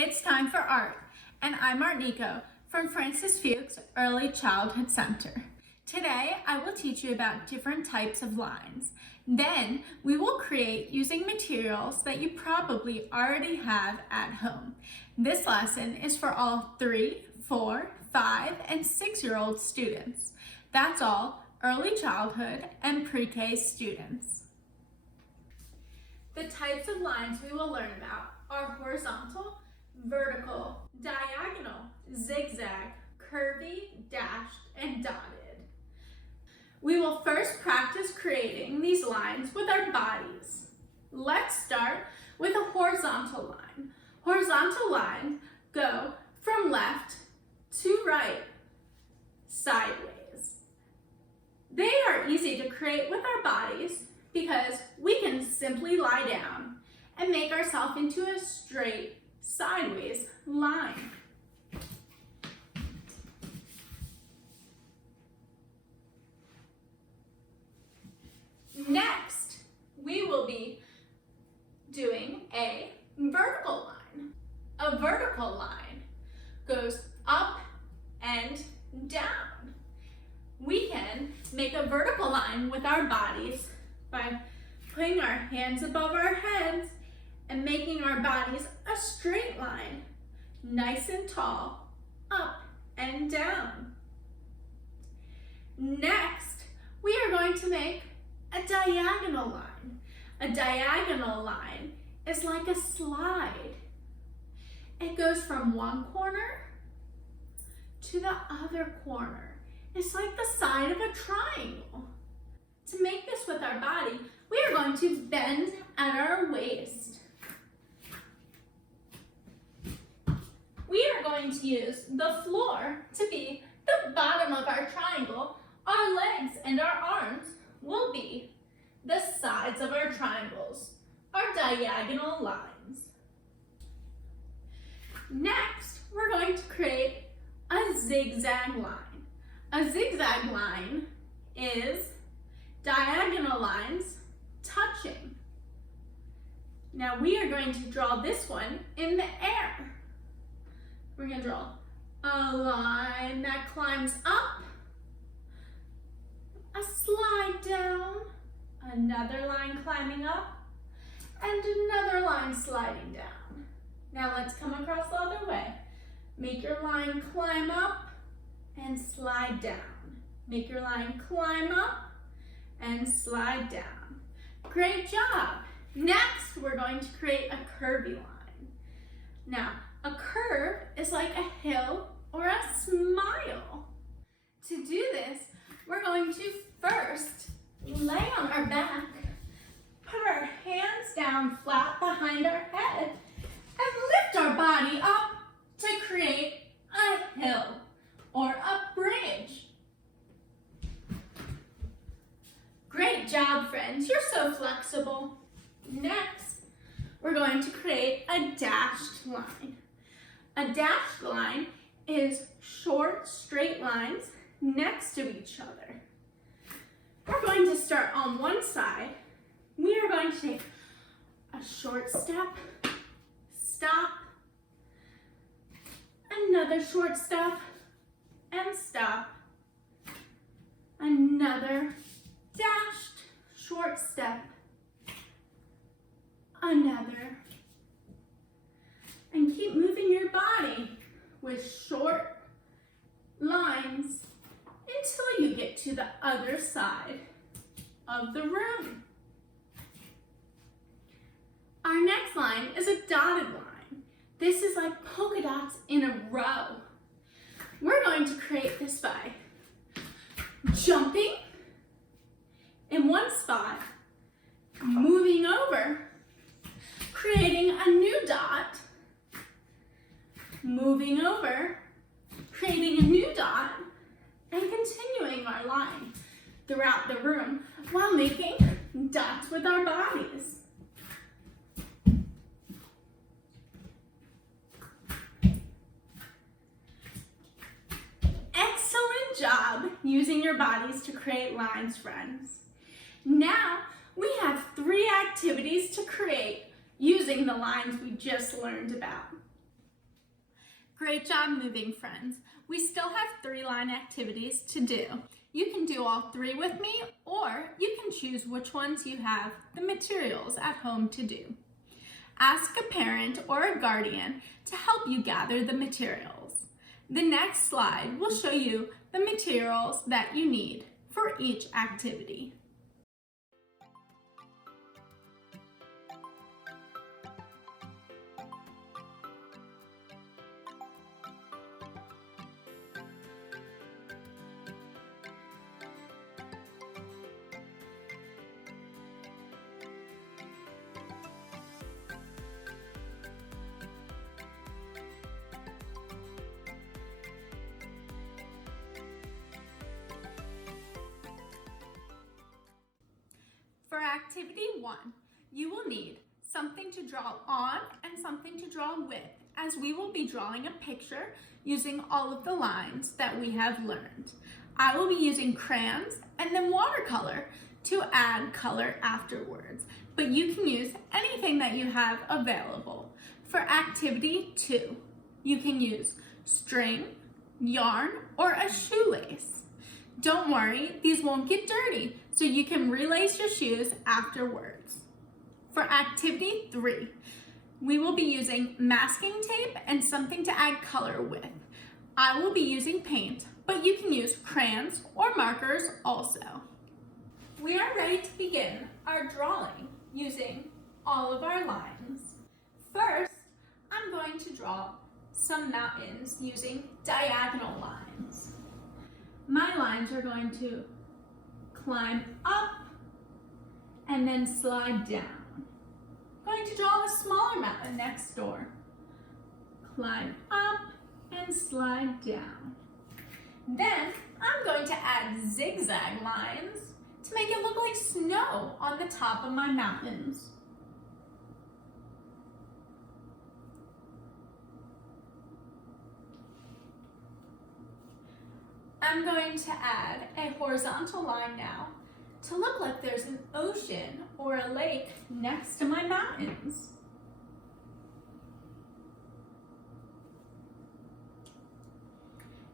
It's time for art, and I'm Art Nico from Francis Fuchs Early Childhood Center. Today, I will teach you about different types of lines. Then, we will create using materials that you probably already have at home. This lesson is for all 3, 4, 5, and 6-year-old students. That's all early childhood and pre-K students. The types of lines we will learn about are horizontal, vertical, diagonal, zigzag, curvy, dashed, and dotted. We will first practice creating these lines with our bodies. Let's start with a horizontal line. Horizontal lines go from left to right, sideways. They are easy to create with our bodies because we can simply lie down and make ourselves into a straight, sideways line. Next, we will be doing a vertical line. A vertical line goes up and down. We can make a vertical line with our bodies by putting our hands above our heads and making our bodies a straight line, nice and tall, up and down. Next, we are going to make a diagonal line. A diagonal line is like a slide. It goes from one corner to the other corner. It's like the side of a triangle. To make this with our body, we are going to bend at our waist. We are going to use the floor to be the bottom of our triangle. Our legs and our arms will be the sides of our triangles, our diagonal lines. Next, we're going to create a zigzag line. A zigzag line is diagonal lines touching. Now we are going to draw this one in the air. We're going to draw a line that climbs up, a slide down, another line climbing up, and another line sliding down. Now let's come across the other way. Make your line climb up and slide down. Make your line climb up and slide down. Great job. Next, we're going to create a curvy line. Now, a curve is like a hill or a smile. To do this, we're going to first lay on our back, put our hands down flat behind our head, and lift our body up to create a hill or a bridge. Great job, friends. You're so flexible. Next, we're going to create a dashed line. A dashed line is short, straight lines next to each other. We're going to start on one side. We are going to take a short step, stop, another short step, and stop, another dashed short step, another, and keep moving your body with short lines until you get to the other side of the room. Our next line is a dotted line. This is like polka dots in a row. We're going to create this by jumping in one spot, moving over, creating a new dot, moving over, creating a new dot, and continuing our line throughout the room while making dots with our bodies. Excellent job using your bodies to create lines, friends. Now we have 3 activities to create using the lines we just learned about. Great job moving, friends. We still have 3 line activities to do. You can do all 3 with me, or you can choose which ones you have the materials at home to do. Ask a parent or a guardian to help you gather the materials. The next slide will show you the materials that you need for each activity. For activity 1, you will need something to draw on and something to draw with, as we will be drawing a picture using all of the lines that we have learned. I will be using crayons and then watercolor to add color afterwards, but you can use anything that you have available. For activity 2, you can use string, yarn, or a shoelace. Don't worry, these won't get dirty, so you can relace your shoes afterwards. For activity 3, we will be using masking tape and something to add color with. I will be using paint, but you can use crayons or markers also. We are ready to begin our drawing using all of our lines. First, I'm going to draw some mountains using diagonal lines. My lines are going to climb up and then slide down. I'm going to draw a smaller mountain next door. Climb up and slide down. Then I'm going to add zigzag lines to make it look like snow on the top of my mountains. I'm going to add a horizontal line now to look like there's an ocean or a lake next to my mountains.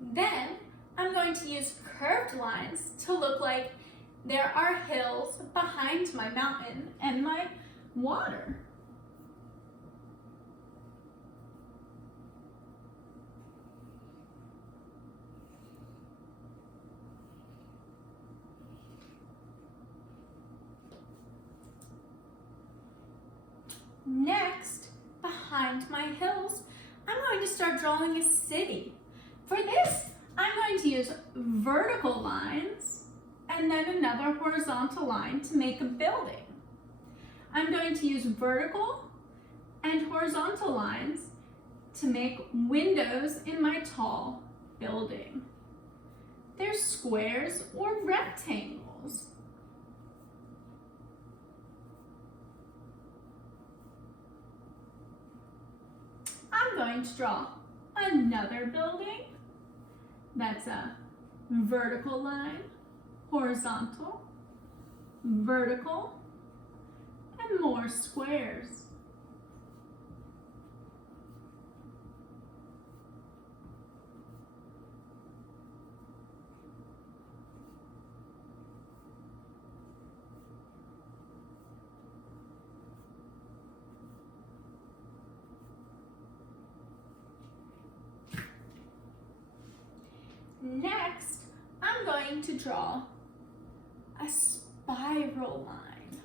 Then I'm going to use curved lines to look like there are hills behind my mountain and my water. Next, behind my hills, I'm going to start drawing a city. For this, I'm going to use vertical lines and then another horizontal line to make a building. I'm going to use vertical and horizontal lines to make windows in my tall building. They're squares or rectangles. I'm going to draw another building. That's a vertical line, horizontal, vertical, and more squares. Next, I'm going to draw a spiral line.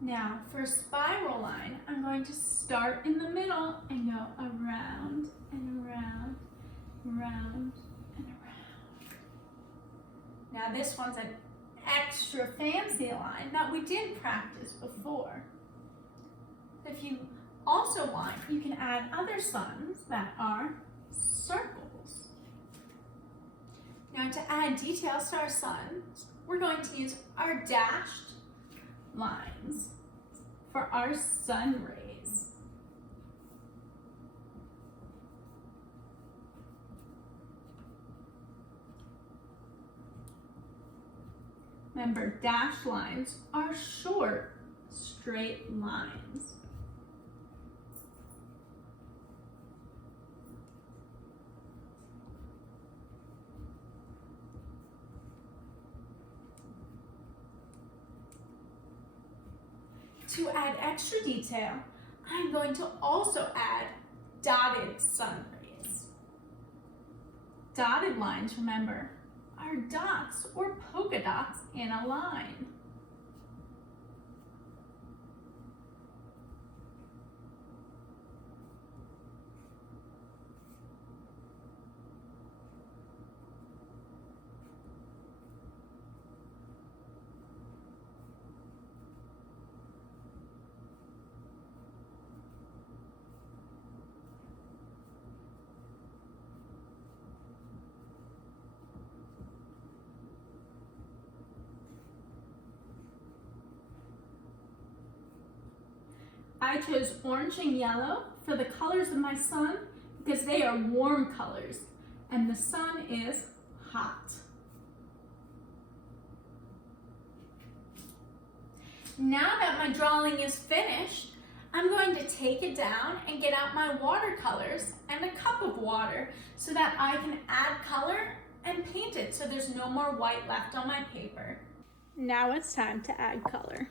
Now, for a spiral line, I'm going to start in the middle and go around and around, around and around. Now, this one's an extra fancy line that we didn't practice before. If you also want, you can add other signs that are circles. Now, to add details to our sun, we're going to use our dashed lines for our sun rays. Remember, dashed lines are short, straight lines. To add extra detail, I'm going to also add dotted sun rays. Dotted lines, remember, are dots or polka dots in a line. I chose orange and yellow for the colors of my sun because they are warm colors and the sun is hot. Now that my drawing is finished, I'm going to take it down and get out my watercolors and a cup of water so that I can add color and paint it so there's no more white left on my paper. Now it's time to add color.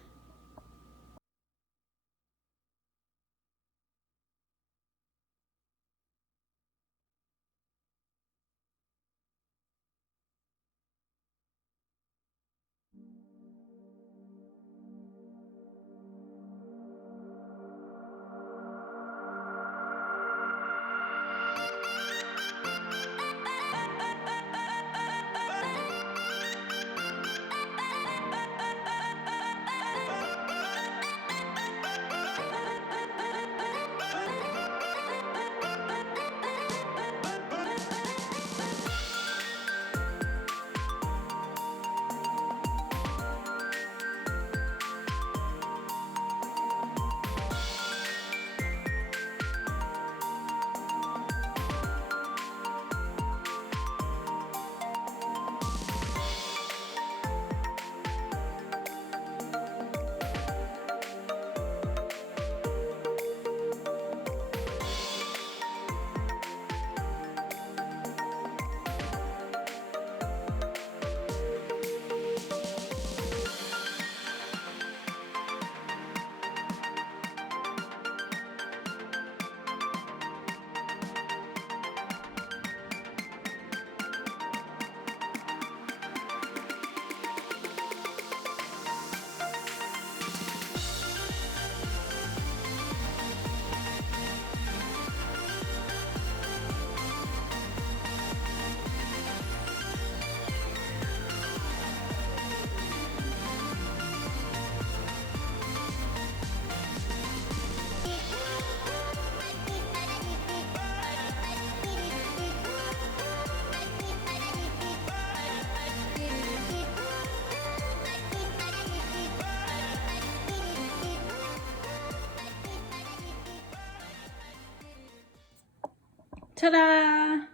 Ta-da!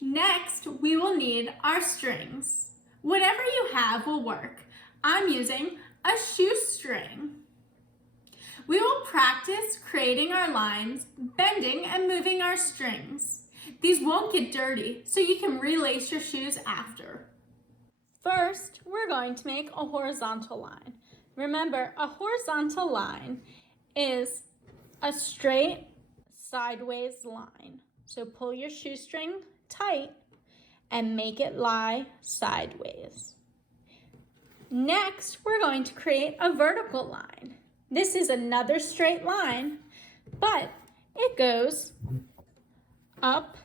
Next, we will need our strings. Whatever you have will work. I'm using a shoestring. We will practice creating our lines, bending and moving our strings. These won't get dirty, so you can relace your shoes after. First, we're going to make a horizontal line. Remember, a horizontal line is a straight sideways line. So pull your shoestring tight and make it lie sideways. Next, we're going to create a vertical line. This is another straight line, but it goes up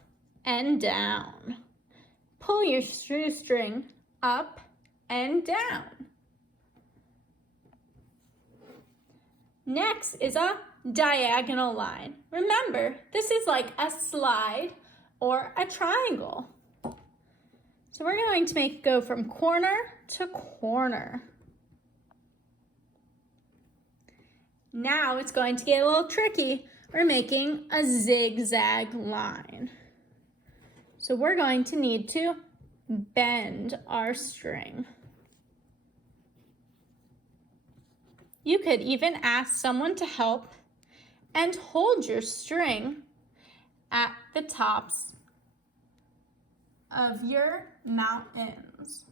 and down. Pull your shoestring up and down. Next is a diagonal line. Remember, this is like a slide or a triangle. So we're going to make it go from corner to corner. Now it's going to get a little tricky. We're making a zigzag line. So we're going to need to bend our string. You could even ask someone to help and hold your string at the tops of your mountains.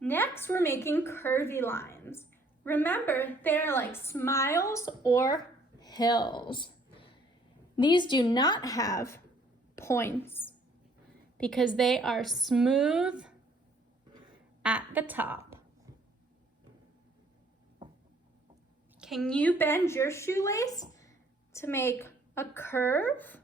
Next, we're making curvy lines. Remember, they are like smiles or hills. These do not have points because they are smooth at the top. Can you bend your shoelace to make a curve?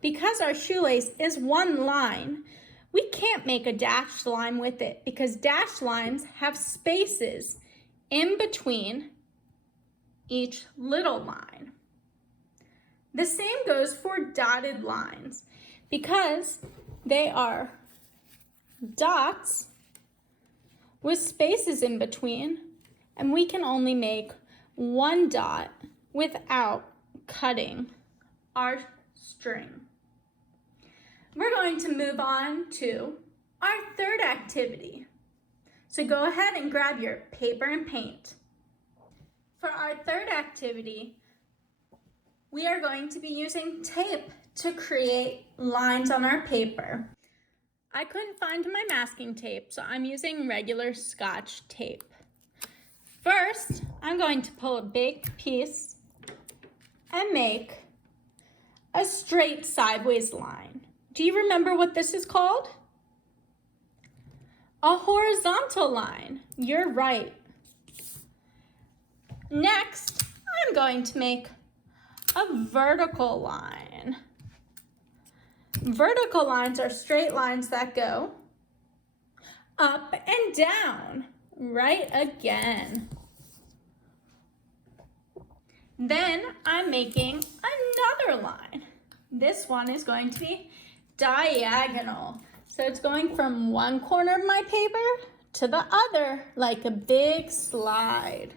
Because our shoelace is one line, we can't make a dashed line with it because dashed lines have spaces in between each little line. The same goes for dotted lines because they are dots with spaces in between, and we can only make one dot without cutting our string. We're going to move on to our third activity. So go ahead and grab your paper and paint. For our third activity, we are going to be using tape to create lines on our paper. I couldn't find my masking tape, so I'm using regular Scotch tape. First, I'm going to pull a big piece and make a straight sideways line. Do you remember what this is called? A horizontal line. You're right. Next, I'm going to make a vertical line. Vertical lines are straight lines that go up and down. Right again. Then I'm making another line. This one is going to be diagonal. So it's going from one corner of my paper to the other like a big slide.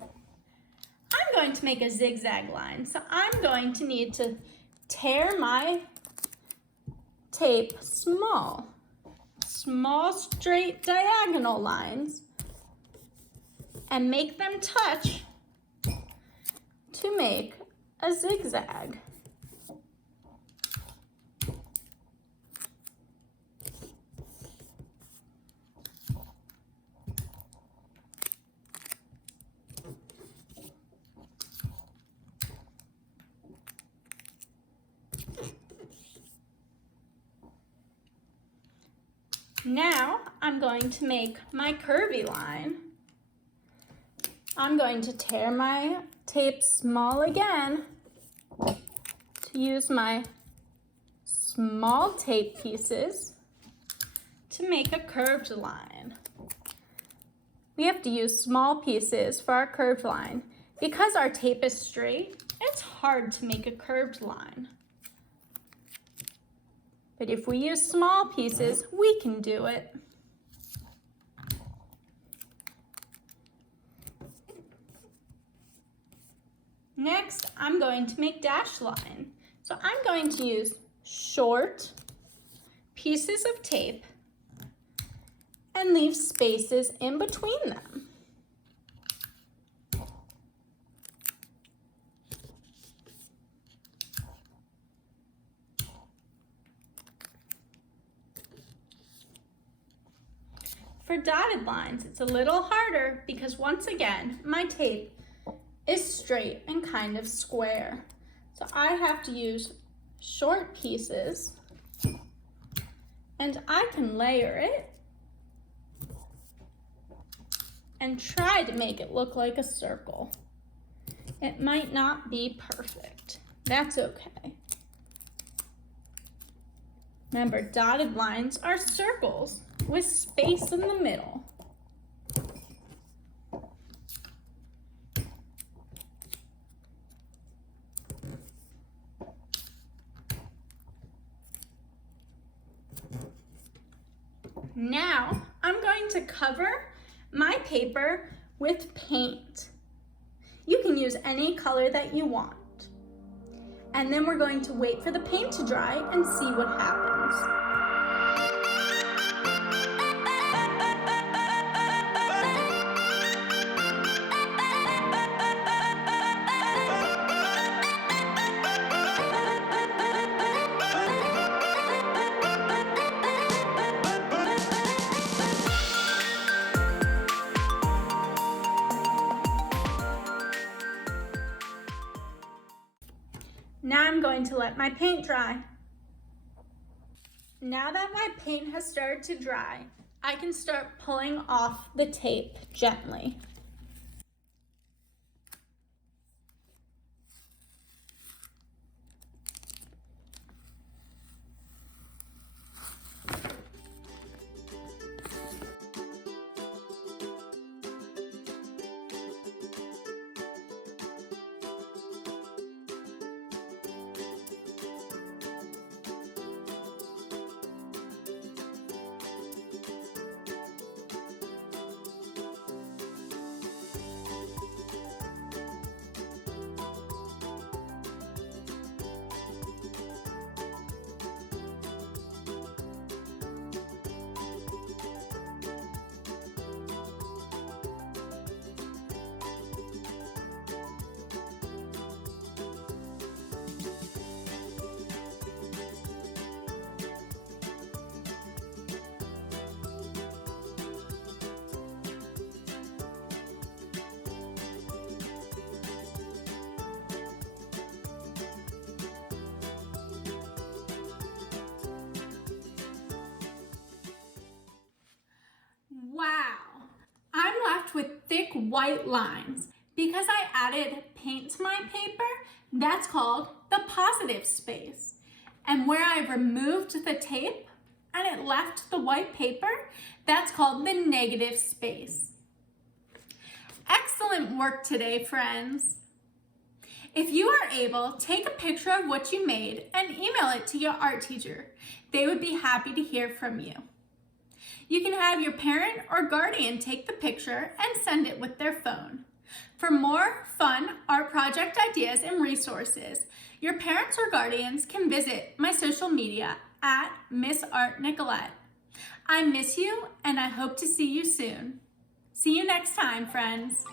I'm going to make a zigzag line. So I'm going to need to tear my tape small straight diagonal lines and make them touch to make a zigzag. Now I'm going to make my curvy line. I'm going to tear my tape small again to use my small tape pieces to make a curved line. We have to use small pieces for our curved line. Because our tape is straight, it's hard to make a curved line. But if we use small pieces, we can do it. Next, I'm going to make dash line. So I'm going to use short pieces of tape and leave spaces in between them. For dotted lines, it's a little harder because once again, my tape is straight and kind of square. So I have to use short pieces and I can layer it and try to make it look like a circle. It might not be perfect. That's okay. Remember, dotted lines are circles with space in the middle. Now, I'm going to cover my paper with paint. You can use any color that you want. And then we're going to wait for the paint to dry and see what happens. I'm going to let my paint dry. Now that my paint has started to dry, I can start pulling off the tape gently. Wow, I'm left with thick white lines. Because I added paint to my paper, that's called the positive space. And where I removed the tape and it left the white paper, that's called the negative space. Excellent work today, friends. If you are able, take a picture of what you made and email it to your art teacher. They would be happy to hear from you. You can have your parent or guardian take the picture and send it with their phone. For more fun art project ideas and resources, your parents or guardians can visit my social media at msartnicolette. I miss you and I hope to see you soon. See you next time, friends.